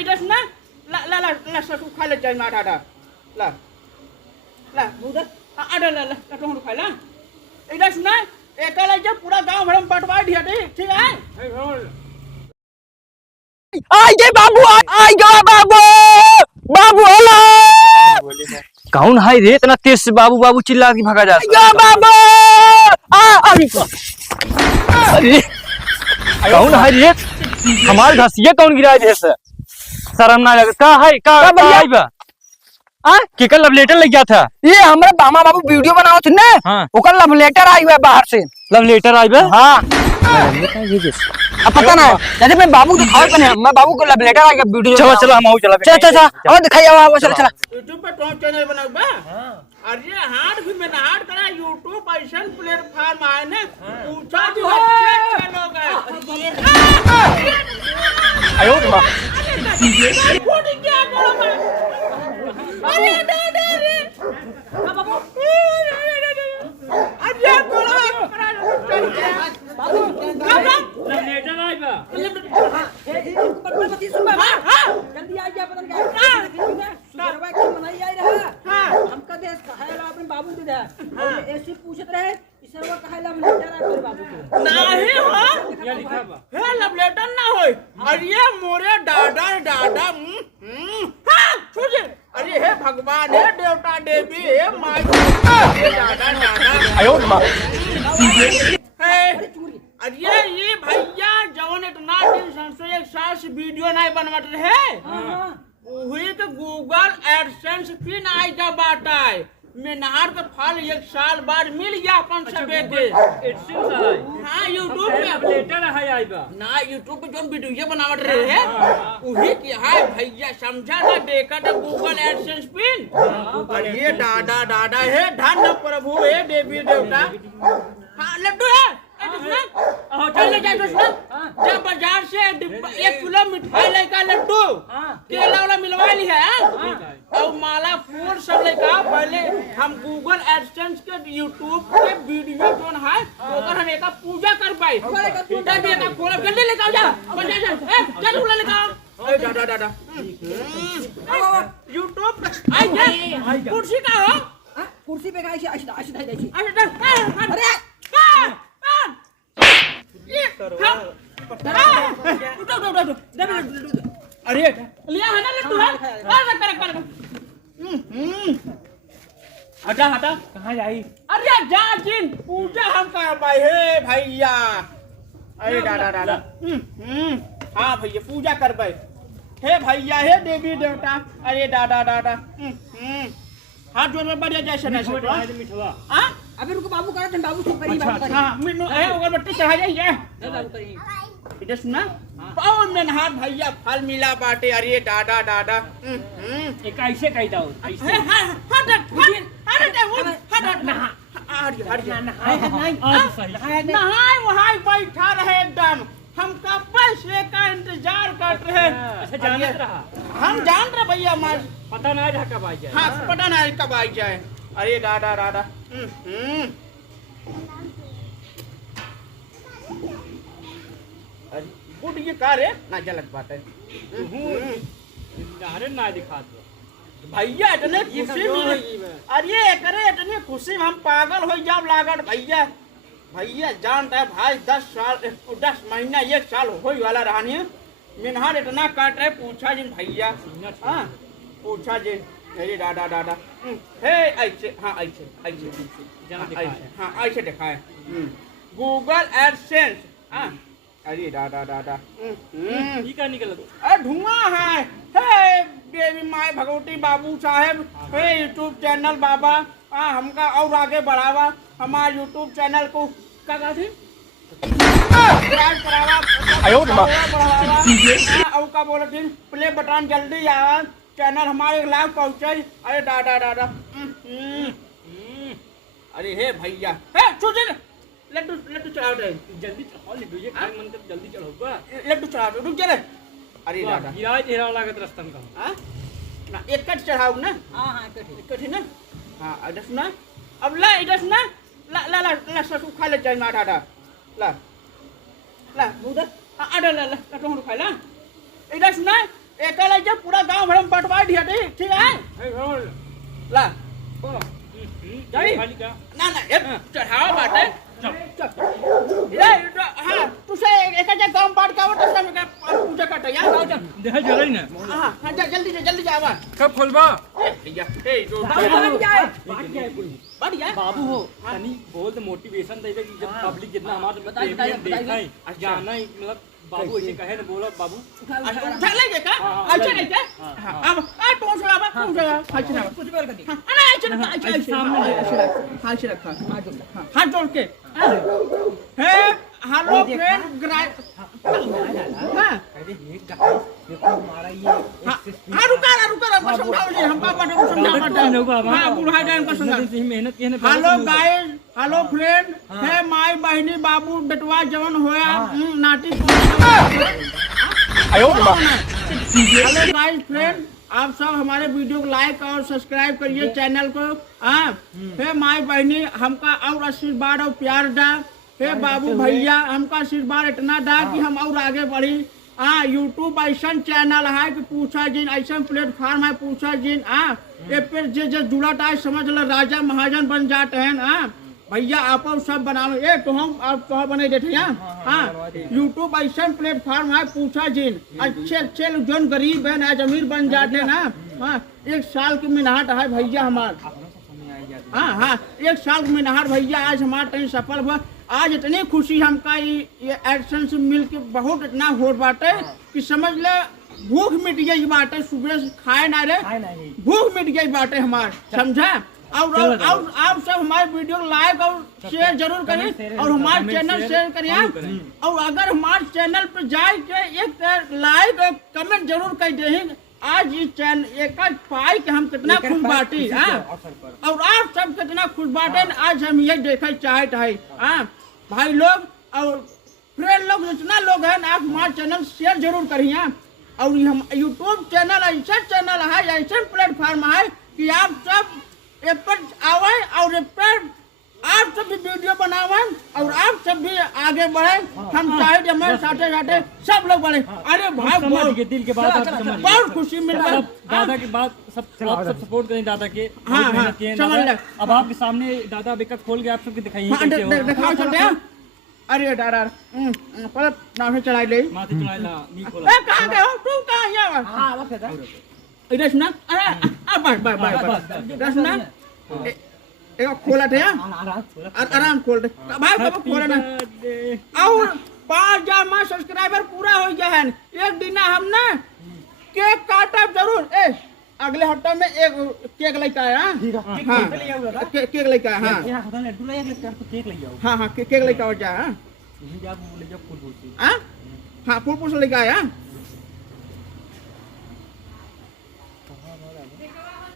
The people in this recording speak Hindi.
इधर सुना ला ला ला ला ससुर खा ले जाए ना आटा ला ला उधर आटा ला ला तो हम खा ला इधर सुना एक ला जब पूरा गांव भर में बंटवा दिया ठीक है आई गए बाबू आई गए बाबू बाबू हेलो कौन है रे इतना तेज से बाबू बाबू चिल्ला के भागा जा बाबू अरे कौन है रे हमारे घसिया कौन गिराए थे शर्म ना लगे का है का बा केकर लव लेटर लग गया था ये हमरा बामा बाबू वीडियो बनाओ थे ना हाँ। ओकर लव लेटर आई हुआ बाहर से लव लेटर आई बा हाँ अब पता ना जैसे मैं बाबू दिखाओ पने मैं बाबू को लव लेटर आएगा वीडियो चलो चलो हम आओ चला चल अब दिखाइए आओ चलो चला YouTube पे टॉप चैनल बनाओ बा अरे हार्ड भी में हार्ड करा YouTube ऐसा प्लेटफॉर्म आए ना पूछा जो अच्छे लोग आयो मां फूट गया गोला अरे अरे बाबू अरे गोला लव लेटर आई बा जल्दी आ जा पता क्या सुरवा की मनाई आई रहा हमका देश कहायला अपने बाबू दे दे ऐसे पूछत रहे सरवा कहायला हम लेटर आ कर बाबू को नहीं हो ये लिखा बा हे लव लेटर ना होय अरे मोरे दादा दादा हां छुजे अरे हे भगवान हे देवता देवी हे माई हे दादा दादा आयो मां अरे ये भैया जवन इतना दिन से एक साल से वीडियो नहीं बनवत रहे वही तो गूगल एडसेंस फिर आई जा बाटा मेनहार का फल एक साल बाद मिल गया अपन सबे के हाँ यूट्यूब पे लेटर है आई बा ना यूट्यूब पे जो वीडियो बनावट रहे हैं वही की है भैया समझा ना बेकर गूगल एडसेंस पिन अरे दादा दादा हे धन्य प्रभु हे देवी देवता हाँ लड्डू है चल जा जब बाजार से 1 किलो मिठाई लेकर लड्डू केला वाला मिलवा ली है और माला फूल सब लेकर पहले हम गूगल एडसेंस के यूट्यूब के वीडियो जो है ओकर हम एक पूजा कर पाए तब एक खोल जल्दी लेकर जा जल्दी खोल लेकर ए दादा दादा यूट्यूब आई जा कुर्सी का हो कुर्सी पे गाइस ऐसे ऐसे अरे अरे लिया है ना लड्डू है हटा हटा कहाँ जाई अरे जा जिन पूजा हम कर पाए हे भैया अरे दादा दादा हाँ भैया पूजा कर पाए हे भैया हे देवी देवता अरे दादा दादा हाथ जोड़ में बढ़िया जैसे ना मिठवा हाँ अबे रुको बाबू करे थे बाबू चुप करिए बाबू करिए हाँ मिनू ए अगरबत्ती चढ़ा जाइए बाबू करिए इधर सुना पावन में हाथ भैया फल मिला बाटे अरे दादा दादा एक ऐसे कह दो ऐसे नहाए वहां बैठा रहे एकदम हम कब से का इंतजार कर रहे हम जान रहे भैया हमारे पता नहीं रहा कब आ जाए हाँ पता नहीं कब आ जाए अरे दादा दादा गुड ये कार है ना जलक बात है अरे ना दिखा दो भैया इतने खुशी अरे करे इतने खुशी में हम पागल हो जाब लागत भैया भैया जानता है भाई 10 महीना 1 साल हो वाला रहानी मिनहार इतना काट रहे पूछा जिन भैया हाँ पूछा जिन अरे दादा दादा हे ऐसे हाँ ऐसे हाँ ऐसे दिखाए गूगल एडसेंस हाँ अरे दादा दादा निकल धुआं है हे देवी माई भगवती बाबू साहेब हे यूट्यूब चैनल बाबा हमका और आगे बढ़ावा हमारे यूट्यूब चैनल को क्या कहते और का बोले थे प्ले बटन जल्दी आवा चैनल हमारे लाभ पहुँचे अरे दादा दादा अरे हे भैया लड्डू लड्डू चढ़ाओ जल्दी चढ़ाओ लड्डू ये खाने मन कर जल्दी चढ़ाओ लड्डू चढ़ाओ रुक जा अरे दादा गिरा तेरा लागत रस्तम का हां ना एक कट चढ़ाओ ना हां हां एक कट है ना हां इधर सुना अब ला इधर सुना ला ला ला ला ससुर खा ले जाए ना दादा ला ला उधर आडा ला ला तो हम खा ला इधर सुना एक लइका पूरा गांव भर में बंटवा दिया ठीक है ला जाई ना ए चढ़ावा बाटे रे हां तुसे एक गांव बांट का तो सब पूजा करता यार देखा जरई ना हां हां जल्दी जा आवा कब खोलबा भैया ए जो बढ़िया बाबू हो तनी बहुत मोटिवेशन दे दे कि जब पब्लिक जितना हमारे बताइए जाना मतलब बाबू ऐसे कहे ना बोला बाबू उठा लेंगे का अच्छा नहीं क्या अब आ तो से आवा कौन से अच्छा कुछ बोल कर दी अरे अच्छा हाथ रखा हाथ जोड़ के हे हेलो फ्रेंड हां हमारा ये रुका समझाओ जी हम बाबा को समझाओ हां बुढ़ा जान को समझा मेहनत किए ना hello guys hello friend hey my बहनी बाबू बेटवा जवन होया नाटी आयो हेलो गाइस फ्रेंड आप सब हमारे वीडियो को लाइक और सब्सक्राइब करिए चैनल को हे माय बहनी हमका और आशीर्वाद और प्यार दा हे बाबू भैया हमका आशीर्वाद इतना दा कि हम और आगे बढ़ी यूट्यूब ऐसा चैनल है कि पूछा जिन ऐसा प्लेटफॉर्म है पूछा जिन ये पे जे जुड़त है समझ लो राजा महाजन बन जाते हैं भैया आप सब बनाओ ए तो हम आप तो बने देते यूट्यूब ऐसा प्लेटफॉर्म है पूछा जिन अच्छे जो गरीब है आज अमीर बन जाते ना एक साल की मेहनत है भैया हमार हाँ एक साल की मेहनत भैया आज हमारा टाइम सफल हुआ आज इतनी खुशी हमका ये एक्शन से मिल के बहुत इतना हो बाटे कि समझ ले भूख मिट गई बाटे सुबह से खाए ना रे भूख मिट गई बाटे हमार समझा और आप सब हमारे वीडियो लाइक और शेयर जरूर करें और हमारे चैनल शेयर करिए और अगर हमारे चैनल पर जाए के एक लाइक और कमेंट जरूर कर दें आज इस चैनल एक पाई के हम कितना खुश बाटी और आप सब कितना खुश बाटे आज हम ये देखा चाहते हैं भाई लोग और फ्रेंड लोग जितना लोग हैं आप हमारे चैनल शेयर जरूर करिए और हम यूट्यूब चैनल ऐसा चैनल है ऐसा प्लेटफॉर्म है कि आप सब इस पर आवे और इस पर आप सब भी वीडियो बनावे और आप सब भी आगे बढ़े हम चाहे हमारे साथे सब लोग बढ़े अरे भाई दिल के बात बहुत खुशी मिल रहा दादा के बाद सब सपोर्ट करें दादा के समझ ले अब आपके सामने दादा बेका खोल के आप सबके दिखाइए दिखाओ चलते हैं अरे डारा पर नाम से चढ़ाई ले माथे चढ़ाई ला नी खोला ए कहां गए हो तू कहां है हां वक्त है इधर सुना अरे बाय इधर सुना एक खोला थे आराम खोल दे भाई बाबा खोला ना और 5000 सब्सक्राइबर पूरा हो गया है एक दिन हम ना केक काटब जरूर ए अगले हफ्ते में एक केक लेके आया हां केक लेके आया हां यहां खतन लड्डू ले केक ले जाओ हां केक लेके आओ जा हां जा ले जाओ फूल फूल हां फूल लेके आया